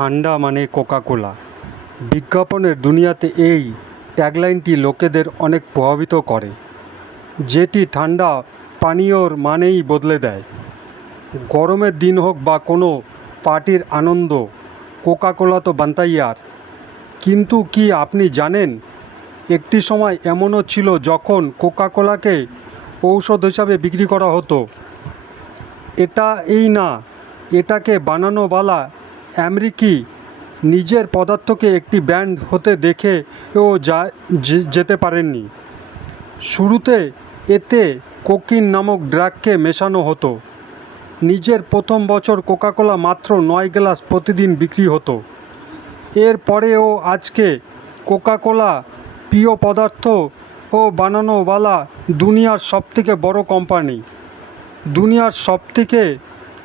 ঠান্ডা মানে কোকাকোলা। বিজ্ঞাপনের দুনিয়াতে এই ট্যাগলাইনটি লোকেদের অনেক প্রভাবিত করে, যেটি ঠান্ডা পানীয়র মানেই বদলে দেয়। গরমের দিন হোক বা কোনো পার্টির আনন্দ, কোকাকোলা তো বান্তাইয়ার কিন্তু কি আপনি জানেন, একটি সময় এমনও ছিল যখন কোকাকোলাকে ঔষধ হিসাবে বিক্রি করা হতো। এটা এই না, এটাকে বানানোওয়ালা আমেরিকি নিজের পদার্থকে একটি ব্যান্ড হতে দেখেও যা যেতে পারেননি। শুরুতে এতে কোকিন নামক ড্রাগকে মেশানো হতো। নিজের প্রথম বছর কোকাকোলা মাত্র নয় গ্লাস প্রতিদিন বিক্রি হতো। এর এরপরেও আজকে কোকাকোলা প্রিয় পদার্থ ও বানানোওয়ালা দুনিয়ার সবথেকে বড় কোম্পানি। দুনিয়ার সবথেকে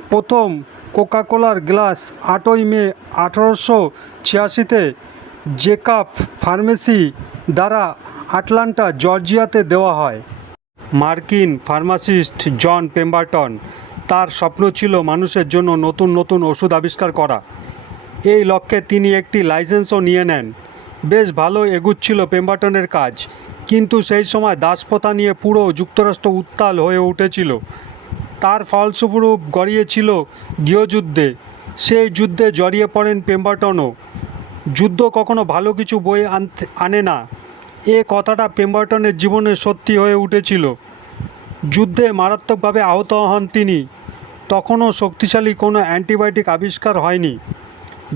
প্রথম কোকাকোলার গ্লাস আটই মে আঠারোশো ছিয়াশিতে জেকাব ফার্মেসি দ্বারা আটলান্টা, জর্জিয়াতে দেওয়া হয়। মার্কিন ফার্মাসিস্ট জন পেম্বারটন, তার স্বপ্ন ছিল মানুষের জন্য নতুন নতুন ওষুধ আবিষ্কার করা। এই লক্ষ্যে তিনি একটি লাইসেন্সও নিয়ে নেন। বেশ ভালো এগুচ্ছিল পেম্বাটনের কাজ, কিন্তু সেই সময় দাসপ্রথা নিয়ে পুরো যুক্তরাষ্ট্র উত্তাল হয়ে উঠেছিল। তার ফলস্বরূপ গড়িয়েছিল গৃহযুদ্ধে। সেই যুদ্ধে জড়িয়ে পড়েন পেম্বাটনও যুদ্ধ কখনো ভালো কিছু বয়ে আনতে, আনে না। এ কথাটা পেম্বারটনের জীবনে সত্যি হয়ে উঠেছিল। যুদ্ধে মারাত্মকভাবে আহত হন তিনি। তখনও শক্তিশালী কোনো অ্যান্টিবায়োটিক আবিষ্কার হয়নি।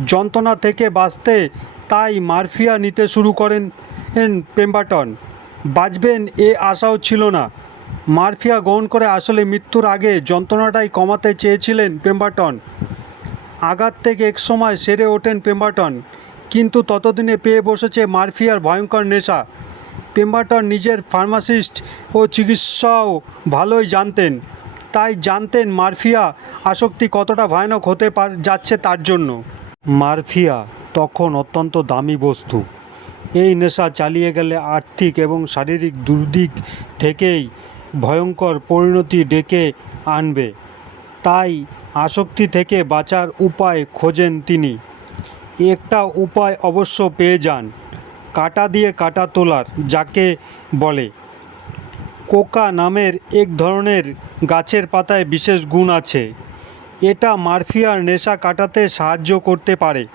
যন্ত্রণা থেকে বাঁচতে তাই মারফিয়া নিতে শুরু করেন, এন পেম্বাটন বাঁচবেন এ আশাও ছিল না। মারফিয়া গ্রহণ করে আসলে মৃত্যুর আগে যন্ত্রণাটাই কমাতে চেয়েছিলেন পেম্বাটন। আঘাত থেকে এক সময় সেরে ওঠেন পেম্বাটন, কিন্তু ততদিনে পেয়ে বসেছে মারফিয়ার ভয়ঙ্কর নেশা। পেম্বাটন নিজের ফার্মাসিস্ট ও চিকিৎসাও ভালোই জানতেন, তাই জানতেন মারফিয়া আসক্তি কতটা ভয়ানক হতে পার, যাচ্ছে তার জন্য। মারফিয়া তখন অত্যন্ত দামি বস্তু। এই নেশা চালিয়ে গেলে আর্থিক এবং শারীরিক দুর্দিক থেকেই ভয়ঙ্কর পরিণতি ডেকে আনবে। তাই আসক্তি থেকে বাঁচার উপায় খোঁজেন তিনি। একটা উপায় অবশ্য পেয়ে যান, কাটা দিয়ে কাটা তোলার, যাকে বলে। কোকা নামের এক ধরনের গাছের পাতায় বিশেষ গুণ আছে। এটা মারফিয়ার নেশা কাটাতে সাহায্য করতে পারে।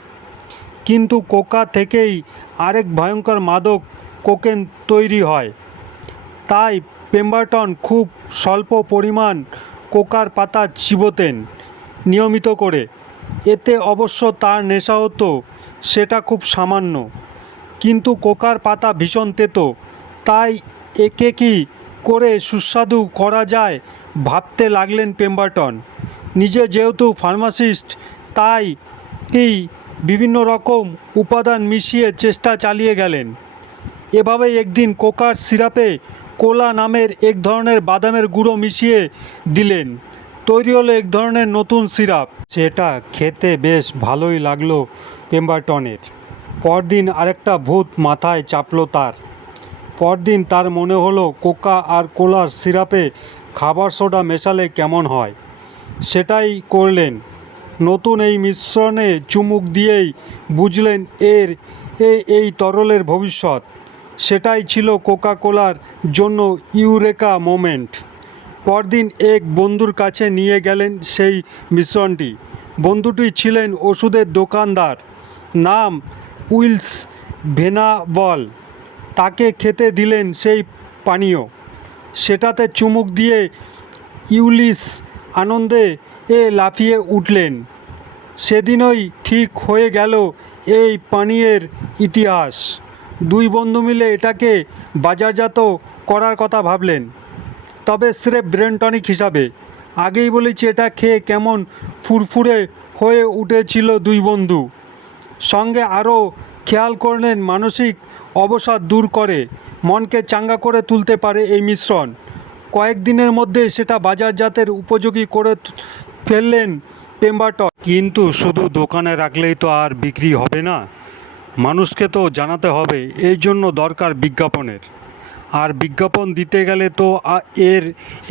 কিন্তু কোকা থেকেই আরেক ভয়ঙ্কর মাদক কোকেন তৈরি হয়। তাই পেম্বারটন খুব স্বল্প পরিমাণ কোকার পাতা চিবোতেন, নিয়মিত করে। এতে অবশ্য তার নেশা হতো সেটা খুব সামান্য। কিন্তু কোকার পাতা ভীষণ তেতো, তাই একে কি করে সুস্বাদু করা যায় ভাবতে লাগলেন পেম্বারটন। নিজে যেহেতু ফার্মাসিস্ট, তাই এই বিভিন্ন রকম উপাদান মিশিয়ে চেষ্টা চালিয়ে গেলেন। এভাবেই একদিন কোকার সিরাপে কোলা নামের এক ধরনের বাদামের গুঁড়ো মিশিয়ে দিলেন। তৈরি হলো এক ধরনের নতুন সিরাপ। সেটা খেতে বেশ ভালোই লাগল পেম্বারটনের। পরদিন আরেকটা ভূত মাথায় চাপলো তার। পরদিন তার মনে হলো কোকা আর কোলার সিরাপে খাবার সোডা মেশালে কেমন হয়। সেটাই করলেন। নতুন এই মিশ্রণে চুমুক দিয়েই বুঝলেন এর এই তরলের ভবিষ্যৎ। সেটাই ছিল কোকা কোলার জন্য ইউরেকা মোমেন্ট। পরদিন এক বন্ধুর কাছে নিয়ে গেলেন সেই মিশ্রণটি। বন্ধুটি ছিলেন ওষুধের দোকানদার, নাম উইলস ভেনাবল তাকে খেতে দিলেন সেই পানীয়। সেটাতে চুমুক দিয়ে ইউলিস আনন্দে এ লাফিয়ে উঠলেন। সেদিনই ঠিক হয়ে গেল এই পানীয়ের ইতিহাস। দুই বন্ধু মিলে এটাকে বাজারজাত করার কথা ভাবলেন। তবে স্রেফ ব্রেন টনিক হিসাবে। আগেই বলেছি, এটা খেয়ে কেমন ফুরফুরে হয়ে উঠেছিল দুই বন্ধু। সঙ্গে আরও খেয়াল করলেন, মানসিক অবসাদ দূর করে, মনকে চাঙ্গা করে তুলতে পারে এই মিশ্রণ। কয়েকদিনের মধ্যে সেটা বাজারজাতের উপযোগী করে ফেললেন পেম্বারটন কিন্তু শুধু দোকানে রাখলেই তো আর বিক্রি হবে না। মানুষকে তো জানাতে হবে, এই জন্য দরকার বিজ্ঞাপনের। আর বিজ্ঞাপন দিতে গেলে তো এর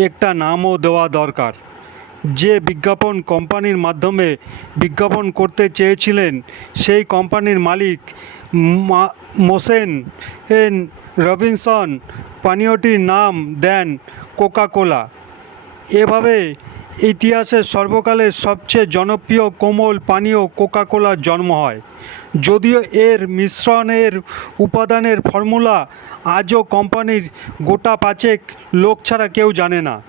একটা নামও দেওয়া দরকার। যে বিজ্ঞাপন কোম্পানির মাধ্যমে বিজ্ঞাপন করতে চেয়েছিলেন, সেই কোম্পানির মালিক মোসেন এন রবিনসন পানীয়টির নাম দেন কোকা কোলা এভাবে ইতিহাসের সর্বকালের সবচেয়ে জনপ্রিয় কোমল পানীয় কোকা কোলার জন্ম হয়। যদিও এর মিশ্রণের উপাদানের ফর্মুলা আজও কোম্পানির গোটা পাঁচেক লোক ছাড়া কেউ জানে না।